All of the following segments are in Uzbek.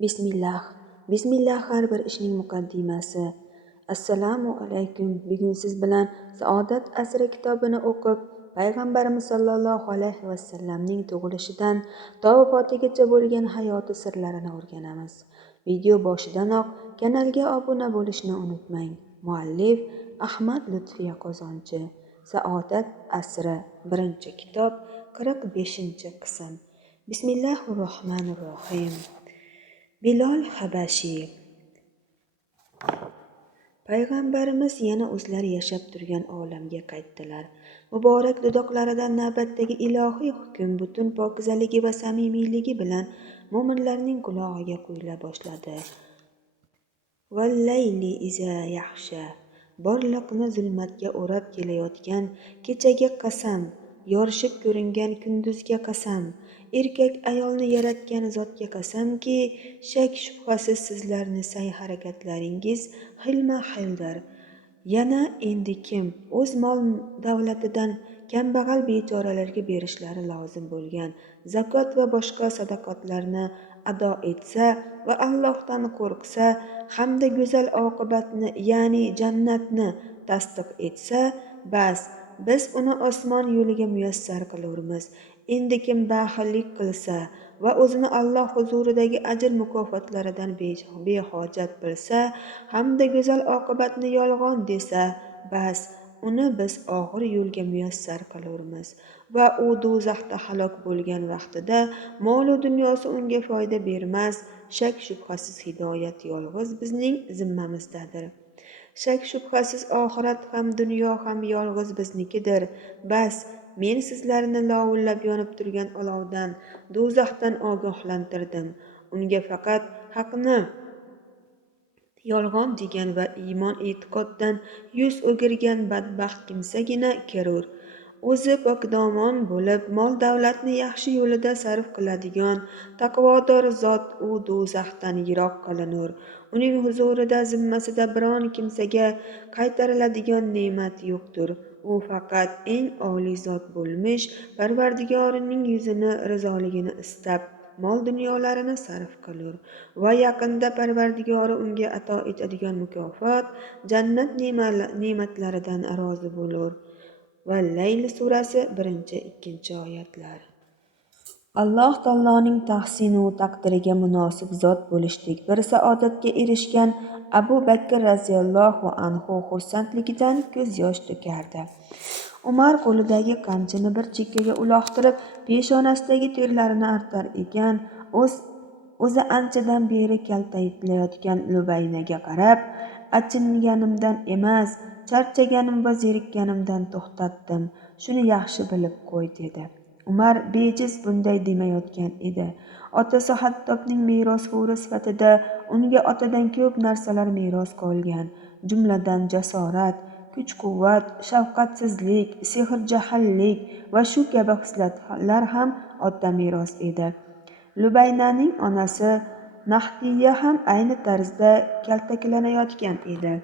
Bismillah. Bismillah har bir ishning muqaddimasi. Assalomu alaykum. Bugun siz bilan Saodat asri kitobini o'qib, Payg'ambarimiz sollallohu alayhi vasallamning tug'ilishidan to vafotigacha bo'lgan hayoti sirlarini o'rganamiz. Video boshidanoq kanalga obuna bo'lishni unutmang. Muallif Ahmad Lutfiya Qozonchi. Saodat asri 1-kitob 45-qism. Bismillahirrohmanirrohim. Bilol Habashi. Payg'ambarimiz yana o'zlari yashab turgan olamga qaytdilar. Muborak dudoqlaridan navbatdagi ilohiy hukm butun pokizaligi va samimiyligi bilan mo'minlarning qulog'iga quyila boshladi. Vallayli iza yaxsha. Borliqni zulmatga o'rab kelayotgan kechaga qasam, yorishib ko'ringan kunduzga qasam, erkak ayolni yaratgan zotga qasamki, shak shubhasiz sizlarni sa'y-harakatlaringiz xilma-xildir. Yana endi kim o'z mol davlatidan kambag'al bechoralarga berishlari lozim bo'lgan zakot va boshqa sadaqotlarni ado etsa va Allohdan qo'rqsa hamda go'zal oqibatni, ya'ni jannatni tasdiq etsa, bas biz uni osmon yo'liga muyassar qilurmiz. Endi kim baxillik qilsa va o'zini Alloh huzuridagi ajr mukofotlaridan behojat bilsa hamda go'zal oqibatni yolg'on desa, bas uni biz og'ir yo'lga muyassar qilurmiz va u do'zaxda halok bo'lgan vaqtida mol-u dunyosi unga foyda bermas. Shak shubhasiz hidoyat yolg'iz bizning zimmamizdadir. Shak shubhasiz oxirat ham dunyo ham yolg'iz biznikidir. Bas men sizlarni lovullab yonib turgan olovdan, do'zaxdan ogohlantirdim. Unga faqat haqni yolg'on degan va iymon e'tiqoddan yuz o'girgan badbaxt kimsagina kirur. O'zi pokdomon bo'lib, mol davlatni yaxshi yo'lida sarf qiladigan taqvodor zot u do'zaxdan yiroq qilinur. Uning huzurida zimmasida biron kimsaga qaytariladigan ne'mat yo'qdir. U faqat eng oliy zot bo'lmish Parvardigorining yuzini, rizoligini istab mol dunyolarini sarf qilur va yaqinda Parvardigori unga ato etadigan mukofot jannat ne'matlaridan rozi bo'lur. Vallayl surasi 1-2 oyatlar. Alloh taoloning tahsinu taqdiriga munosib zot bo'lishdek bir saodatga erishgan Abu Bakr raziyallohu anhu xursandligidan ko'z yosh to'kardi. Umar qo'lidagi qamchini bir chekkaga uloqtirib, peshonasidagi terlarini artar ekan, o'zi anchadan beri kaltaytilayotgan Lubaynaga qarab, achinganimdan emas, charchaganim va zerikkanimdan to'xtatdim. Shuni yaxshi bilib qo'y, dedi. Umar bejiz bunday demayotgan edi. Otasi Hattobning merosxo'ri sifatida unga otadan ko'p narsalar meros qolgan, jumladan jasorat, kuch-quvvat, shafqatsizlik, sehr-jahllik va shu kabi xislatlar ham ota meros edi. Lubaynaning onasi Nahdiya ham ayni tarzda kaltaklanayotgan edi.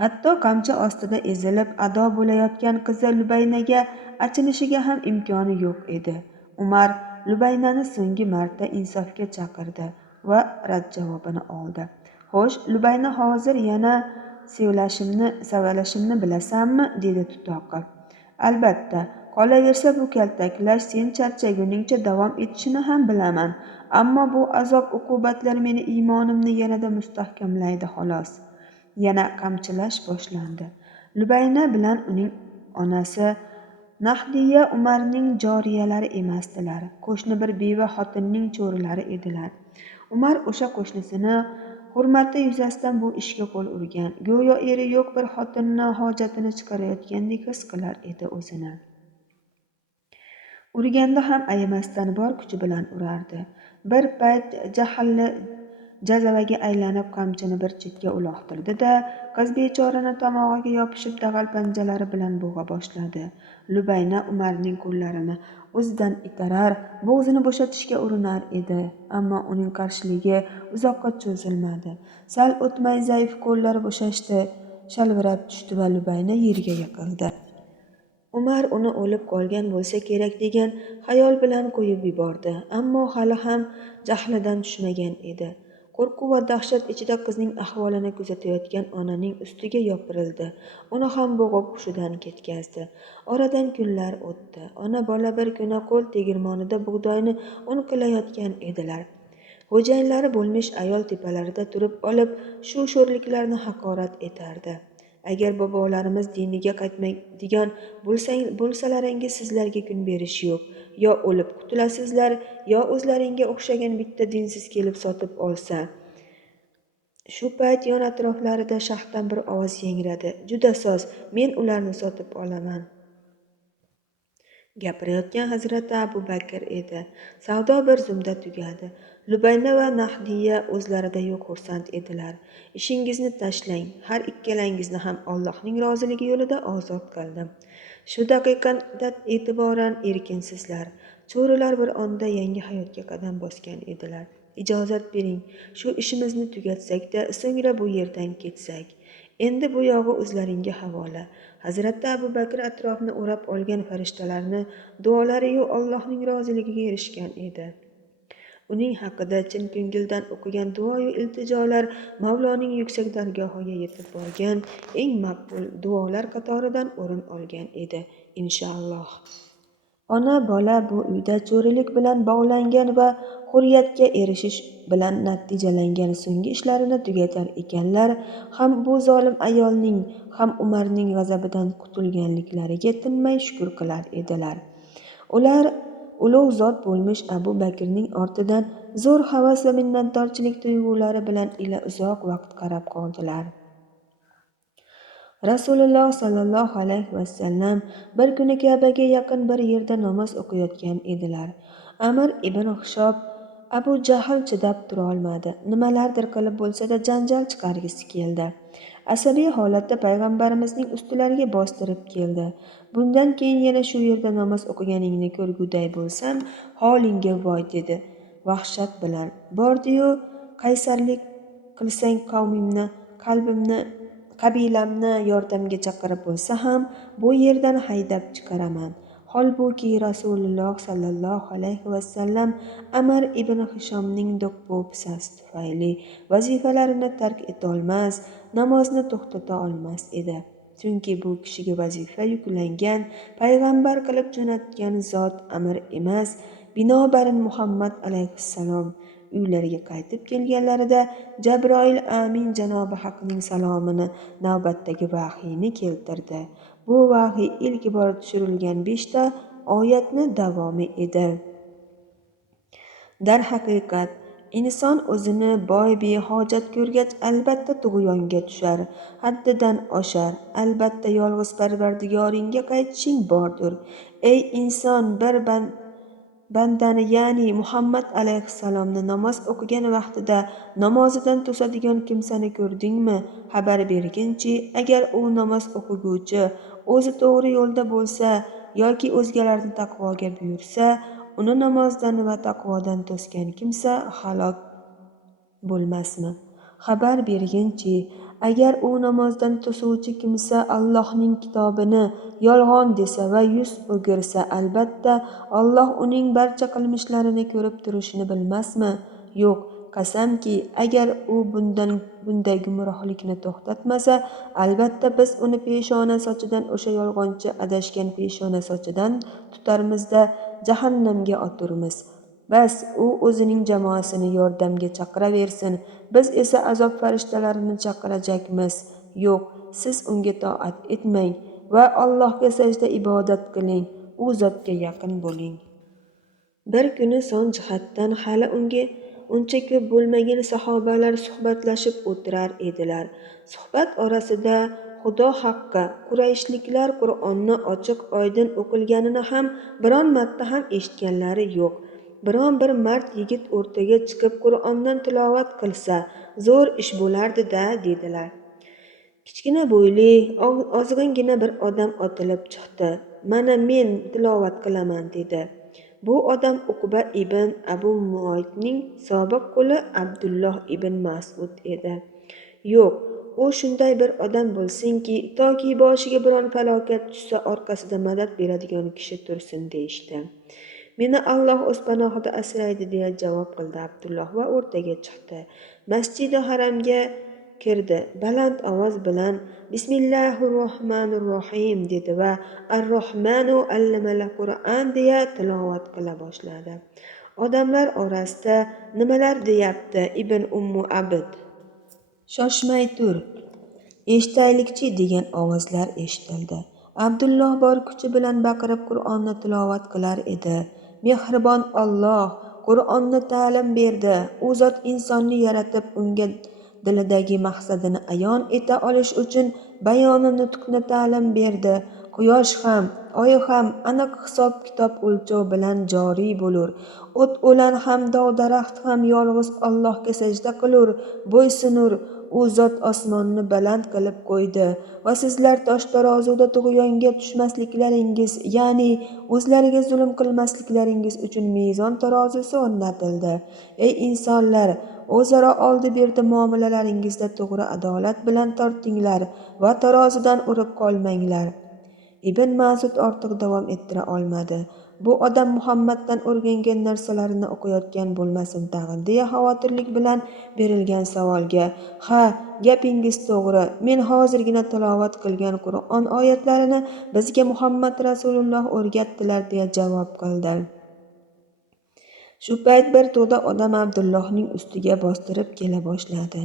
Hatto qamchi ostida ezilib ado bo'layotgan qizi Lubaynaga achinishiga ham imkoni yo'q edi. Umar Lubaynani so'nggi marta insofga chaqirdi va rad javobini oldi. Xo'sh, Lubayna hozir yana savalashimni bilasanmi? Dedi tutoqib. Albatta, qolaversa bu kaltaklash sen charchaguningcha davom etishini ham bilaman, ammo bu azob uqubatlar meni iymonimni yanada mustahkamlaydi xolos. Yana qamchilash boshlandi. Lubayna bilan uning onasi Nahdiya Umarning joriyalari emasdilar, qo'shni bir beva xotinning cho'rilari edilar. Umar o'sha qo'shnisini hurmati yuzasidan bu ishga qo'l urgan, go'yo eri yo'q bir xotinni hojatini chiqarayotgandek his qilar edi o'zini. Urganda ham ayamasdan bor kuchi bilan urardi. Bir payt jahlli jazavaga aylanib qamchini bir chetga uloqtirdi-da, qiz bechorani tomog'iga yopishib dag'al panjalari bilan bo'g'a boshladi. Lubayna Umarning qo'llarini o'zidan itarar, bo'g'zini bo'shatishga urinar edi, ammo uning qarshiligi uzoqqa cho'zilmadi. Sal o'tmay zaif qo'llari bo'shashdi, shalvirab tushdi va Lubayna yerga yiqildi. Umar uni o'lib qolgan bo'lsa kerak degan xayol bilan qo'yib yubordi, ammo hali ham jahlidan tushmagan edi. Qo'rquv va dahshat ichida qizning ahvolini kuzatayotgan onaning ustiga yopirildi. Uni ham bo'g'ib hushidan ketkazdi. Oradan kunlar o'tdi. Ona bola bir kuni qo'l tegirmonida bug'doyni un qilayotgan edilar. Xo'jayinlari bo'lmish ayol tepalarida turib olib, shu sho'rliklarni haqorat etardi. Agar bobolarimiz diniga qaytmaydigan bo'lsalaringiz sizlarga kun berish yo'q. Yo o'lib qutulasizlar, yo o'zlaringga o'xshagan bitta dinsiz kelib sotib olsa. Shu payt yon atroflarida shaxdan bir ovoz yangradi. Juda soz, men ularni sotib olaman. Gapirayotgan Hazrati Abu Bakr edi. Savdo bir zumda tugadi. Lubayna va Nahdiya o'zlaridayu xursand edilar. Ishingizni tashlang, har ikkalangizni ham Allohning roziligi yo'lida ozod qildim. Shu daqiqadan e'tiboran erkinsizlar. Cho'rilar bir onda yangi hayotga qadam bosgan edilar. Ijozat bering, shu ishimizni tugatsak-da, so'ngra bu yerdan ketsak. Endi bu yog'i o'zlaringga havola. Hazrati Abu Bakr atrofni o'rab olgan farishtalarni duolari-yu Allohning roziligiga erishgan edi. Uning haqida chin ko'ngildan o'qigan duo-yu iltijolar Mavloning yuksak dargohiga yetib borgan eng maqbul duolar qatoridan o'rin olgan edi, inshaalloh. Ona bola bu uyda cho'rilik bilan bog'langan va hurriyatga erishish bilan natijalangan so'nggi ishlarini tugatar ekanlar, ham bu zolim ayolning, ham Umarning g'azabidan qutulganliklariga tinmay shukr qilar edilar. Ular ulug' zot bo'lmish Abu Bakrning ortidan zo'r havas va minnatdorchilik tuyg'ulari bilan ila uzoq vaqt qarab qoldilar. Rasululloh sallallohu alayhi vasallam bir kuni Ka'baga yaqin bir yerda namoz o'qiyotgan edilar. Amr ibn Hishob Abu Jahl chidab tura olmadi. Nimalardir qilib bo'lsa-da janjal chiqargisi keldi. Asabiy holatda payg'ambarimizning ustilariga bostirib keldi. Bundan keyin yana shu yerda namoz o'qiganingni ko'rguday bo'lsam, holingga voy dedi vahshat bilan. Bordi-yu, qaysarlik qilsang qavmimni, qabilamni yordamga chaqirib bo'lsa ham bu yerdan haydab chiqaraman. Holbuki Rasululloh sallallohu alayhi vasallam Amr ibn Hishomning do'q-po'pisasi tufayli vazifalarini tark etolmas, namozni to'xtata olmas edi. Chunki bu kishiga vazifa yuklangan, payg'ambar qilib jo'natgan zot Amr emas. Binobarin Muhammad alayhissalom uylariga qaytib kelganlarida Jabroil amin janobi haqning salomini navbatdagi vahiyni keltirdi. Bu vahiy ilk bor tushirilgan 5 ta oyatni davomi edi. Darhaqiqat, inson o'zini boy behojat ko'rgach albatta tug'yonga tushar, haddidan oshar. Albatta yolg'iz Parvardigoringga qaytishing bordir. Ey inson, bir bandani, ya'ni Muhammad alayhissalomni namoz o'qigan vaqtida namozidan to'sadigan kimsani ko'rdingmi? Xabar berginchi, agar u namoz o'qiguvchi o'zi to'g'ri yo'lda bo'lsa yoki o'zgalarni taqvoga buyursa, uni namozdan va taqvodan to'sgan kimsa halok bo'lmasmi? Xabar berginchi, agar u namozdan to'suvchi kimsa Allohning kitobini yolg'on desa va yuz o'girsa, albatta Alloh uning barcha qilmishlarini ko'rib turishini bilmasmi? Yo'q, qasamki, agar u bunday gumrohlikni to'xtatmasa, albatta biz uni peshona sochidan, o'sha yolg'onchi adashgan peshona sochidan tutarmizda jahannamga oturmiz. Bas, u o'zining jamoasini yordamga chaqiraversin, biz esa azob farishtalarini chaqirajakmiz. Yo'q, siz unga toat etmang va Allohga sajda ibodat qiling, u zotga yaqin bo'ling. Bir kuni son jihatdan hali uncha ko'p bo'lmagan sahobalar suhbatlashib o'tirar edilar. Suhbat orasida Xudo haqqi, Qurayshliklar Qur'onni ochiq oydin o'qilganini ham biron marta ham eshitganlari yo'q. Biron bir mard yigit o'rtaga chiqib Qur'ondan tilovat qilsa, zo'r ish bo'lardi-da, dedilar. Kichkina bo'yli, ozg'ingina bir odam otilib chiqdi. Mana men tilovat qilaman, dedi. Bu odam Uqba ibn Abu Muaytning sobiq quli Abdulloh ibn Mas'ud edi. Yo'q, u shunday bir odam bo'lsinki, toki boshiga biron falokat tushsa orqasida madad beradigan kishi tursin deyishdi. Meni Alloh o'z panohida asraydi deya javob qildi Abdulloh va o'rtaga chiqdi. Masjidi haramga kirdi. Baland ovoz bilan Bismillahirrohmanirrohim dedi va Ar-Rohmanu allamal Qur'on deya tilovat qila boshladi. Odamlar orasida nimalar deyapti Ibn Ummu Abd? Shoshmay tur, eshitaylikchi degan ovozlar eshitildi. Abdulloh bor kuchi bilan baqirib Qur'onni tilovat qilar edi. Mehribon Alloh Qur'onni ta'lim berdi. U zot insonni yaratib, unga dilidagi maqsadini ayon eta olish uchun bayoni nutqni ta'lim berdi. Quyosh ham, oy ham aniq hisob-kitob o'lchov bilan joriy bo'lur. O't-o'lan ham, dov-daraxt ham yolg'iz Allohga sajda qilur, bo'ysunur. U zot osmonni baland qilib qo'ydi va sizlar tosh tarozuda tug'yonga tushmasliklaringiz, ya'ni o'zlariga zulm qilmasliklaringiz uchun mezon tarozusi o'rnatildi. Ey insonlar, o'zaro oldi-berdi muomalalaringizda to'g'ri adolat bilan tortinglar va tarozidan urib qolmanglar. Ibn Mas'ud ortiq davom ettira olmadi. Bu odam Muhammaddan o'rgangan narsalarini o'qiyotgan bo'lmasin tag'in deya xavotirlik bilan berilgan savolga, ha, gapingiz to'g'ri, men hozirgina tilovat qilgan Qur'on oyatlarini bizga Muhammad Rasululloh o'rgatdilar deya javob qildi. Shu payt bir to'da odam Abdullohning ustiga bostirib kela boshladi.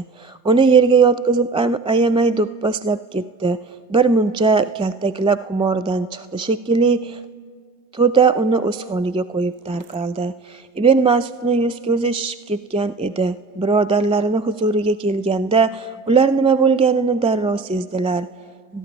Uni yerga yotqizib ayamay do'pposlab ketdi. Bir muncha kaltaklab xumoridan chiqdi shekilli. To'da uni o'z holiga qo'yib tarqaldi. Ibn Mas'udni yuz-ko'zi shishib ketgan edi. Birodarlarini huzuriga kelganda ular nima bo'lganini darrov sezdilar.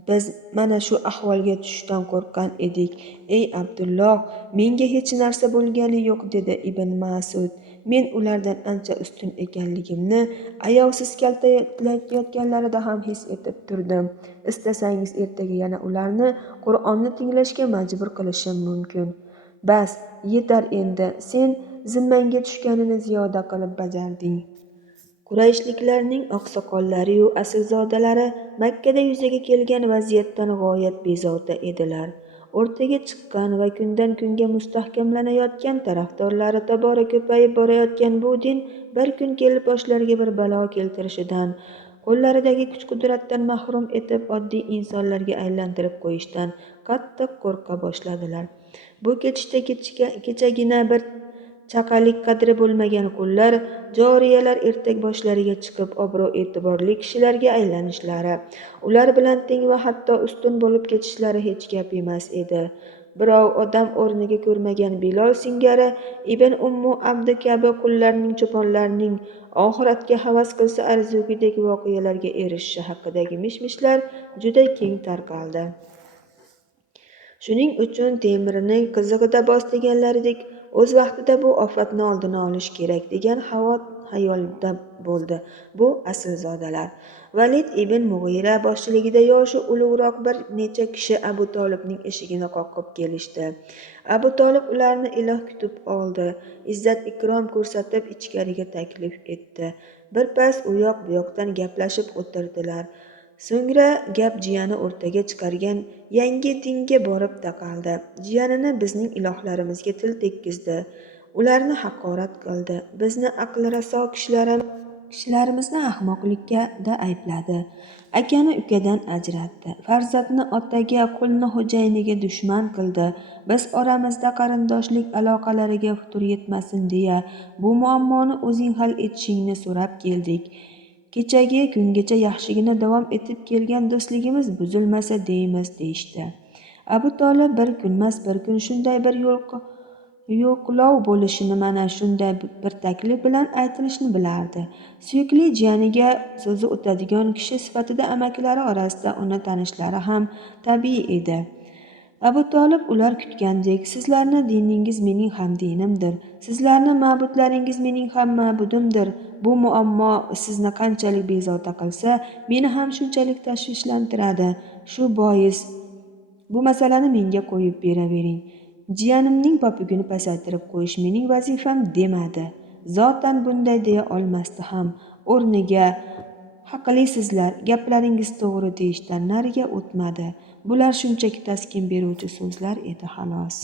Biz mana shu ahvolga tushishdan qo'rqqan edik. Ey Abdulloh, menga hech narsa bo'lgani yo'q dedi Ibn Mas'ud. Men ulardan ancha ustun ekanligimni ayovsiz kaltaklayotganlarida ham his etib turdim. Istasangiz ertaga yana ularni Qur'onni tinglashga majbur qilishim mumkin. Bas, yetar endi. Sen zimmangga tushganini ziyoda qilib bajarding. Qurayshliklarning oqsoqollari-yu aslzodalari Makkada yuzaga kelgan vaziyatdan g'oyat bezovta edilar. O'rtaga chiqqan va kundan kunga mustahkamlanayotgan tarafdorlari tobora ko'payib borayotgan bu din bir kun kelib boshlariga bir balo keltirishidan, qo'llaridagi kuch-qudratdan mahrum etib oddiy insonlarga aylantirib qo'yishdan qattiq qo'rqa boshladilar. Bu kechagina bir chaqalik qadri bo'lmagan qullar, joriyalar ertak boshlariga chiqib obro'-e'tiborli kishilarga aylanishlari, ular bilan teng va hatto ustun bo'lib ketishlari hech gap emas edi. Birov odam o'rniga ko'rmagan Bilol singari Ibn Ummu Abd kabi qullarning, cho'ponlarning oxiratga havas qilsa arzugidek voqealarga erishishi haqidagi mish-mishlar juda keng tarqaldi. Shuning uchun temirni qizig'ida bos deganlaridek o'z vaqtida bu ofatni oldini olish kerak degan xayolda bo'ldi bu aslzodalar. Valid ibn Mug'ira boshchiligida yoshi ulug'roq bir necha kishi Abu Tolibning eshigini qoqib kelishdi. Abu Tolib ularni iloh kutib oldi, izzat-ikrom ko'rsatib ichkariga taklif etdi. Bir pas u yoq bu yoqdan gaplashib o'tirdilar. So'ngra gap jiyani o'rtaga chiqargan yangi dinga borib taqaldi. Jiyanini bizning ilohlarimizga til tekkizdi, ularni haqorat qildi, bizni aqli raso kishilarimizni ahmoqlikka da aybladi. Akani ukadan ajratdi, farzandni otaga, qulni xo'jayiniga dushman qildi. Biz oramizda qarindoshlik aloqalariga futur yetmasin deya bu muammoni o'zing hal etishingni so'rab keldik. Kechagi kungacha yaxshigina davom etib kelgan do'stligimiz buzilmasa deymiz deyishdi. Abu Tolib bir kunmas bir kun shunday bir yo'qlov bo'lishini, mana shunday bir taklif bilan aytilishini bilardi. Suyukli jiyaniga so'zi o'tadigan kishi sifatida amakilari orasida uni tanishlari ham tabiiy edi. Abu Tolib ular kutgandek, sizlarni diningiz mening ham dinimdir, sizlarni ma'budlaringiz mening ham ma'budimdir. Bu muammo sizni qanchalik bezovta qilsa, meni ham shunchalik tashvishlantiradi. Shu bois bu masalani menga qo'yib beravering. Jiyanimning popugini pasaytirib qo'yish mening vazifam demadi. Zotan bunday deya olmasdi ham. O'rniga Haqlisizlar, gaplaringiz to'g'ri deyishdan nariga o'tmadi. Bular shunchaki taskin beruvchi so'zlar edi, xolos.